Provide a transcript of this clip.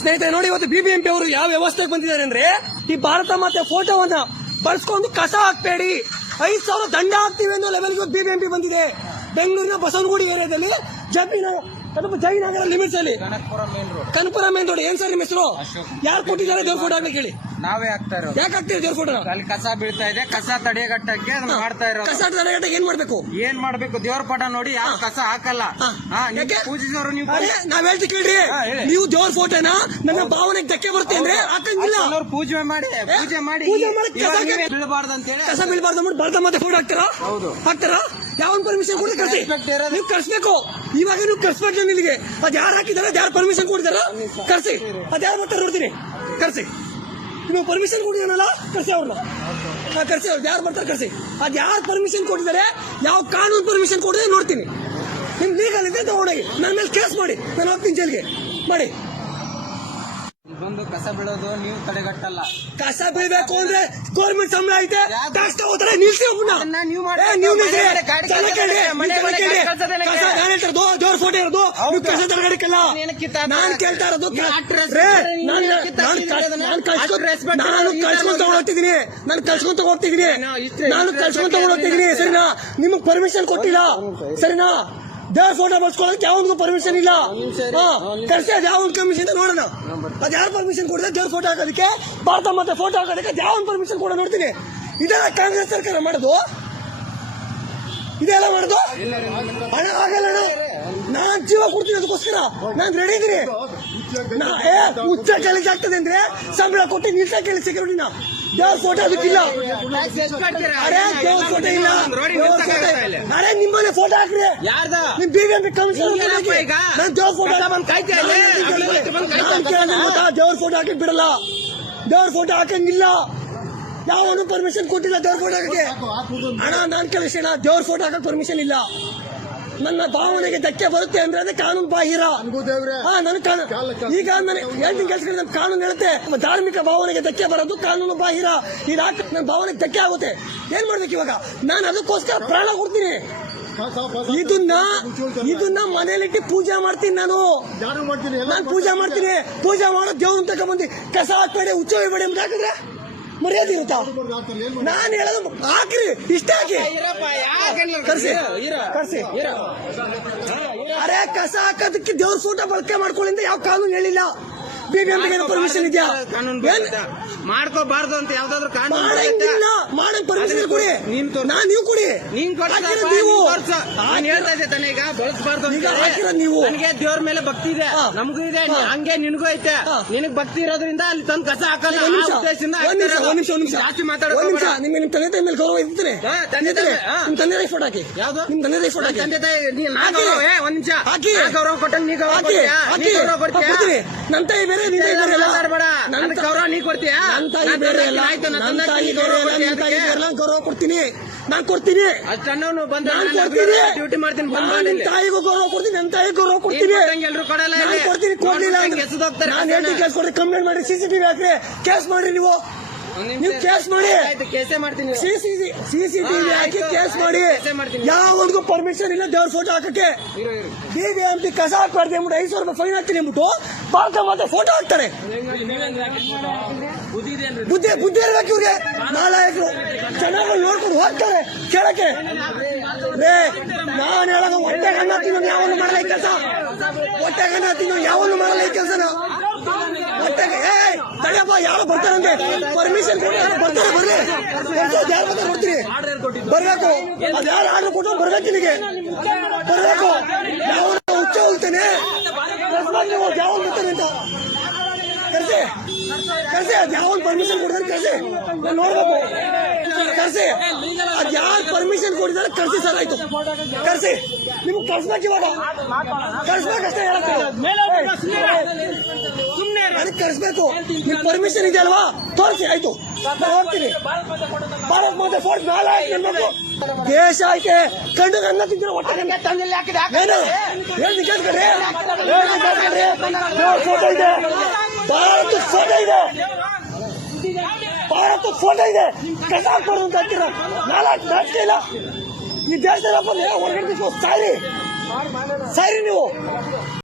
ಸ್ನೇಹಿತರೆ ನೋಡಿ, ಇವತ್ತು ಬಿಬಿಎಂಪಿ ಅವರು ಯಾವ ವ್ಯವಸ್ಥೆಗೆ ಬಂದಿದ್ದಾರೆ ಅಂದ್ರೆ, ಈ ಭಾರತ ಮಾತೆ ಫೋಟೋವನ್ನ ಬಳಸ್ಕೊಂಡು ಕಸ ಹಾಕ್ಬೇಡಿ, 5,000 ದಂಡ ಹಾಕ್ತೀವಿ ಅನ್ನೋ ಲೆವೆಲ್ಗೆ ಬಿಬಿಎಂಪಿ ಬಂದಿದೆ. ಬೆಂಗಳೂರಿನ ಬಸವನಗುಡಿ ಏರಿಯಾದಲ್ಲಿ ಜಯನಗರ ಲಿಮಿಟ್ಸ್ ಅಲ್ಲಿ ಕನಕಪುರ ಮೇನ್ ರೋಡ್. ಏನ್ ಸರ್ ನಿಮ್ಮ ಹೆಸರು? ಯಾರು ಕೊಟ್ಟಿದ್ದಾರೆ ದೇವ್ರ ಫೋಟೋ ಹಾಕ್ಲಿಕ್ಕೆ ಹೇಳಿ? ನಾವೇ ಆಗ್ತಾ ಇರೋದು. ಯಾಕೆ ಹಾಕ್ತೀವಿ ದೇವ್ರ ಫೋಟೋ? ಅಲ್ಲಿ ಕಸ ಬೀಳ್ತಾ ಇದೆ, ಕಸ ತಡೆಗಟ್ಟಕ್ಕೆ ಮಾಡ್ತಾ ಇರೋದು. ಕಸ ತಡೆಗಟ್ಟಕ್ಕೆ ಏನ್ ಮಾಡ್ಬೇಕು? ದೇವ್ರ ಫೋಟೋ ನೋಡಿ ಯಾವ ಕಸ ಹಾಕಲ್ಲ. ಪೂಜಿಸೋರು ನೀವು. ನಾವ್ ಹೇಳ್ತಿ ಕೇಳ್ರಿ, ನೀವು ದೇವ್ರ ಫೋಟೋನ ನನ್ನ ಭಾವನೆಗೆ ಧಕ್ಕೆ ಬರುತ್ತೆ ಅಂದ್ರೆ ಹಾಕಂಗಿಲ್ಲ. ಪೂಜೆ ಮಾಡಿ ಬೀಳಬಾರ್ದು ಅಂತ ಹೇಳಿ, ಕಸ ಬೀಳಬಾರ್ದು ಅಂದ್ಬಿಟ್ಟು ಭಾರತ ಮಾತೆ ಫೋಟೋ ಹಾಕ್ತಾರಾ? ಹೌದು, ಹಾಕ್ತಾರಾ? ಯಾವ ಪರ್ಮಿಷನ್ ಕೊಡಿ ಕಳಿಸಿ. ನೀವು ಕಳ್ಸ್ಬೇಕು. ಇವಾಗ ನೀವು ಕಳ್ಸ್ಬೇಕು ಇಲ್ಲಿಗೆ. ಅದ್ ಯಾರು ಹಾಕಿದಾರೆ, ಅದ್ ಯಾರು ಪರ್ಮಿಷನ್ ಕೊಡ್ತಾರ ಕರ್ಸಿ. ಅದ್ ಯಾರು ಬರ್ತಾರೆ ನೋಡ್ತೀನಿ, ಕರ್ಸಿ. ನೀವು ಪರ್ಮಿಷನ್ ಕೊಟ್ಟಿದ್ದಾನಲ್ಲ, ಕರ್ಸಿ ಅವ್ರನ್ನ. ಕರ್ಸಿ, ಅವ್ರು ಯಾರು ಬರ್ತಾರೆ ಕರ್ಸಿ. ಅದ್ ಯಾರು ಪರ್ಮಿಷನ್ ಕೊಟ್ಟಿದ್ದಾರೆ, ಯಾವ ಕಾನೂನು ಪರ್ಮಿಷನ್ ಕೊಟ್ಟಿದೆ ನೋಡ್ತೀನಿ. ನಿಮ್ ಲೀಗಲ್ ಇದೆ ತಗೊಂಡೋಗಿ ನನ್ನ ಮೇಲೆ ಕೇಸ್ ಮಾಡಿ, ನಾನು ಹೋಗ್ತೀನಿ ಜೈಲ್ಗೆ ಮಾಡಿ. ಬಂದು ಕಸ ಬೀಳೋದು ನೀವು ತಡೆಗಟ್ಟಲ್ಲ. ಕಸ ಬೀಳ್ಬೇಕು ಅಂದ್ರೆ ಗೌರ್ಮೆಂಟ್ ಸಂಬಳ ಐತೆ, ಟ್ಯಾಕ್ಸ್ ತಗೋತಾರೆ. ನಿಲ್ಸಿ ಒಬ್ಬನ, ನೀವು ದೇವ್ರ ಫೋಟೋ ಇರೋದು ನೀವು ಕಸ ತಡೆಗಟ್ಟಲ್ಲ. ನಾನು ಕೇಳ್ತಾ ಇರೋದು, ನಾನು ಕಳ್ಸ್ಕೊಂತ ಹೋಗ್ತಿದ್ದೀನಿ, ಸರಿನಾ? ನಿಮಗ್ ಪರ್ಮಿಷನ್ ಕೊಟ್ಟಿಲ್ಲ ಸರಿನಾ? ದೇವ್ರ ಫೋಟೋ ಬಳಸ್ಕೊಳ್ಳೋಕೆ ಯಾವನಿಗೂ ಪರ್ಮಿಷನ್ ಇಲ್ಲ. ಕರ್ಸಿ, ಅದ್ ಯಾವ ಕಮಿಷನ್ ನೋಡೋಣ. ಅದ್ ಯಾರು ಪರ್ಮಿಷನ್ ಕೊಡಿದ್ರೆ ದೇವ್ರ ಫೋಟೋ ಹಾಕೋದಕ್ಕೆ, ಭಾರತ ಮತ್ತೆ ಫೋಟೋ ಹಾಕೋದಕ್ಕೆ ಯಾವ ಪರ್ಮಿಷನ್ ಕೊಡೋ ನೋಡ್ತೀನಿ. ಇದೆಲ್ಲ ಕಾಂಗ್ರೆಸ್ ಸರ್ಕಾರ ಮಾಡೋದು, ಇದೆಲ್ಲ ಮಾಡೋದು. ಹಣ ಆಗಲ್ಲ ಅಣ್ಣ, ನಾನ್ ಜೀವ ಕೊಡ್ತೀನಿ ಅದಕ್ಕೋಸ್ಕರ ನಾನ್ ರೆಡಿ ಇದೀನಿ. ಹುಚ್ಚ ಕೆಲಸ ಆಗ್ತದೆ ಅಂದ್ರೆ ಸಂಬಳ ಕೊಟ್ಟು ನಿಲ್ಸ ಕೇಳಿ ಸೆಕ್ಯೂರಿಟಿನ. ದೇವ್ರ ಫೋಟೋ ಅದಕ್ಕಿಲ್ಲ. ಅರೆ ದೇವ್ರ ಫೋಟೋ ಇಲ್ಲ. ಅರೆ ನಿಮ್ಮನೆ ಫೋಟೋ ಹಾಕ್ರಿ, ನಿಮ್ ಬಿಬಿಎಂಪಿ ಕಮಿಷನರ್ ನಾನು ದೇವ್ರ ಫೋಟೋ ದೇವ್ರ ಫೋಟೋ ಹಾಕಿ ಬಿಡಲ್ಲ. ದೇವ್ರ ಫೋಟೋ ಹಾಕಂಗಿಲ್ಲ, ಯಾವನು ಪರ್ಮಿಷನ್ ಕೊಟ್ಟಿಲ್ಲ ದೇವ್ರ ಫೋಟೋ ಹಾಕಕ್ಕೆ. ಅಣ್ಣ ನಾನ್ ಕೇಳಿಸೋಣ, ದೇವ್ರ ಫೋಟೋ ಹಾಕಕ್ ಪರ್ಮಿಷನ್ ಇಲ್ಲ. ನನ್ನ ಭಾವನೆಗೆ ಧಕ್ಕೆ ಬರುತ್ತೆ ಅಂದ್ರೆ ಅದೇ ಕಾನೂನು ಬಾಹಿರ. ಈಗ ಹೇಳ್ತೀನಿ ಕೆಲಸ, ಕಾನೂನು ಹೇಳುತ್ತೆ ಧಾರ್ಮಿಕ ಭಾವನೆಗೆ ಧಕ್ಕೆ ಬರೋದು ಕಾನೂನು ಬಾಹಿರ. ಇದು ನನ್ನ ಭಾವನೆಗೆ ಧಕ್ಕೆ ಆಗುತ್ತೆ. ಏನ್ ಮಾಡ್ಬೇಕು ಇವಾಗ? ನಾನು ಅದಕ್ಕೋಸ್ಕರ ಪ್ರಾಣ ಕೊಡ್ತೀನಿ. ಇದನ್ನ ಮನೇಲಿಟ್ಟು ಪೂಜೆ ಮಾಡ್ತೀನಿ. ನಾನು ಪೂಜೆ ಮಾಡ್ತೀನಿ. ಪೂಜೆ ಮಾಡೋ ದೇವ್ರ ತಗೊಂಡ್ಬಂದು ಕಸ ಹಾಕ್ಬೇಡಿ, ಹುಚ್ಚ ಹೊಯ್ಬೇಡಿ ಅಂತ ಹಾಕಿದ್ರೆ ಮರ್ಯಾದೆ ಇರುತ್ತಾ? ನಾನು ಹೇಳೋದು ಹಾಕ್ರಿ, ಇಷ್ಟ ಹಾಕಿ ಕರ್ಸಿ. ಅರೆ ಕಸ ಹಾಕೋದಕ್ಕೆ ದೇವ್ರ ಫೋಟೋ ಬಳಕೆ ಮಾಡ್ಕೊಳ್ಳಿ ಯಾವ ಕಾನೂನು ಹೇಳಿಲ್ಲ. ಬಿಬಿಎಂಪಿಗೆ ಪರ್ಮಿಷನ್ ಇದೆಯಾ? ಮಾಡ್ಕೋಬಾರ್ದು ಅಂತ ಯಾವ್ದಾದ್ರು ಕಾನೂನು ಮಾಡಕ್ ಪರ್ಮಿಷನ್ ಕೊಡಿ. ನೀವು ಕೊಡಿ. ಹೇಳ್ತಾ ಇದ್ದೆ ತಾನೆ, ಈಗ ಬಳಸಬಾರ್ದು. ನೀವು ನನಗೆ ದೇವ್ರ ಮೇಲೆ ಭಕ್ತಿ ಇದೆ, ನಮಗೂ ಇದೆ, ಹಂಗೆ ನಿನಗೂ ಐತೆ. ನಿನಗ್ ಭಕ್ತಿ ಇರೋದ್ರಿಂದ ಅಲ್ಲಿ ತಂದು ಕಸ ಹಾಕಲ್ಲ. ಜಾಸ್ತಿ ಮಾತಾಡೋದು. ನಿಮ್ ತಂದೆ ತಾಯಿ ಮೇಲೆ ಗೌರವ ಇರ್ತೀನಿ. ನಿಮ್ ತಂದೆ ತಾಯಿ ಫೋಟೋ ಹಾಕಿ. ಯಾವ್ದು ನಿಮ್ ತಂದೆ ತಾಯಿ ಫೋಟೋ ಹಾಕಿ. ತಂದೆ ತಾಯಿ ಒಂದ್ ನಿಮಿಷ ಹಾಕಿ. ಗೌರವ ಕೊಟ್ಟ ನೀ ಗೌರವ ಕೊಡ್ತೀಯ. ನನ್ನ ತಾಯಿ ಬೇರೆ, ನನ್ನ ಗೌರವ ನೀ ಕೊಡ್ತೀಯಾ? ಗೌರವ ಕೊಡ್ತೀನಿ, ನಾನ್ ಕೊಡ್ತೀನಿ. ಅಷ್ಟನ್ನು ಬಂದ ಡ್ಯೂಟಿ ಮಾಡ್ತೀನಿ. ನಿಮ್ ತಾಯಿಗೂ ಗೌರವ ಕೊಡ್ತೀನಿ, ನನ್ನ ತಾಯಿ ಗೌರವ ಕೊಡ್ತೀನಿ. ಎಲ್ರು ಕೊಡಲ್ಲ. ಕೊಡ್ತೀನಿ, ಕೊಡ್ಲಿಲ್ಲ ನಾನು ಹೇಳ್ತೀನಿ. ಕೇಸ್ ಕೊಡ್ರಿ, ಕಂಪ್ಲೇಂಟ್ ಮಾಡಿ, CCTV ಹಾಕ್ರಿ, ಕೇಸ್ ಮಾಡ್ರಿ. ನೀವು ಕೇಸ್ ಮಾಡಿ, ಕೇಸೇ ಮಾಡ್ತೀನಿ. CCTV ಹಾಕಿ ಕೇಸ್ ಮಾಡಿ. ಯಾವನಿಗೂ ಪರ್ಮಿಷನ್ ಇಲ್ಲ ದೇವ್ರ ಫೋಟೋ ಹಾಕಕ್ಕೆ. ಬಿಬಿಎಂಪಿ ಕಸ ಹಾಕ್ಬಾರ್ದು ಅಂದ್ಬಿಟ್ಟು 5,000 ರೂಪಾಯಿ ಫೈನ್ ಹಾಕ್ತೀನಿ ಅಂದ್ಬಿಟ್ಟು ಭಾರತ ಮತ್ತೆ ಫೋಟೋ ಹಾಕ್ತಾರೆ. ಬುದ್ಧಿ ಇರ್ಬೇಕು ಇವ್ರಿಗೆ. ನಾಲಾಯಕರು ಚೆನ್ನಾಗಿ ನೋಡ್ಕೊಂಡು ಹೋಗ್ತಾರೆ ಕೇಳಕ್ಕೆ. ನಾನು ಹೇಳೋದು ಹೊಟ್ಟೆಗೆ ಅನ್ನ ತಿನ್ನೋದು ಯಾವನು ಮಾಡಲ್ಲ ಈ ಕೆಲಸ. ಹೊಟ್ಟೆಗೆ ಅನ್ನ ತಿನ್ನೋ ಯಾವನು ಮಾಡಲ್ಲ ಈ ಕೆಲಸನ. ಹೊಟ್ಟೆಗೆ ತಡೆಯಪ್ಪ, ಯಾರು ಬರ್ತಾರಂತೆ ಪರ್ಮಿಷನ್ ಕೊಡಿ, ಬರ್ತಾರೆ ಬರ್ರಿ. ಯಾರು ಬರ್ತಾರೆ ನೋಡ್ತೀನಿ, ಬರ್ಬೇಕು. ಅದ್ ಯಾರು ಆರ್ಡರ್ ಕೊಟ್ಟು ಬರ್ಬೇಕು, ಇಲ್ಲಿಗೆ ಬರ್ಬೇಕು. ಯಾವ ಹುಚ್ಚ ಹೋಗ್ತಾನೆ, ಯಾವನ್ ಬರ್ತಾನೆ ಅಂತ ಕರ್ಸಿ. ಅದ್ ಯಾವನ್ ಪರ್ಮಿಷನ್ ಕೊಡ್ತಾರೆ ಕರ್ಸಿ, ನಾನು ನೋಡ್ಬೇಕು. ಕರ್ಸಿ, ಅದ್ ಯಾರು ಪರ್ಮಿಷನ್ ಕೊಟ್ಟಿದ್ದಾರೆ ಕರ್ಸಿ. ಸರ್ ಆಯ್ತು, ಕರ್ಸಿ. ನಿಮ್ಗೆ ಕಳ್ಸ್ಬೇಕು, ಇವಾಗ ಕಳ್ಸ್ಬೇಕಷ್ಟೇ ಹೇಳಕ್ಕೆ. ಅದಕ್ಕೆ ಕರ್ಸ್ಬೇಕು. ನಿಮ್ ಪರ್ಮಿಷನ್ ಇದೆ ಅಲ್ವಾ, ತೋರಿಸಿ. ಆಯ್ತು, ನಾನು ಹೋಗ್ತೀನಿ. ಭಾರತ್ ಮಾತೆ ಫೋರ್ಟ್ ನಾಳೆ ಅನ್ಬೇಕು. ದೇಶ ಆಯ್ಕೆ ಕಂಡು ಅನ್ನ ತಿಂದಿರೋ ಹೊಟ್ಟೆ ಹೇಳ್ತೀನಿ ಕೇಳ್ಕೊಡ್ರಿ. ಫೋಟೋ ಇದೆ, ಭಾರತ ಫೋಟೋ ಇದೆ, ಭಾರತ ಫೋಟೋ ಇದೆ. ಕಸ ಹಾಕ್ಬಾರ್ದು ಅಂತ ಅಂತೀರ. ನಾಚಿಕೆ ಇಲ್ಲ ಈ ದೇಶದಪ್ಪ. ಹೊರಗಡೆ ಸಾಯ್ರಿ ನೀವು.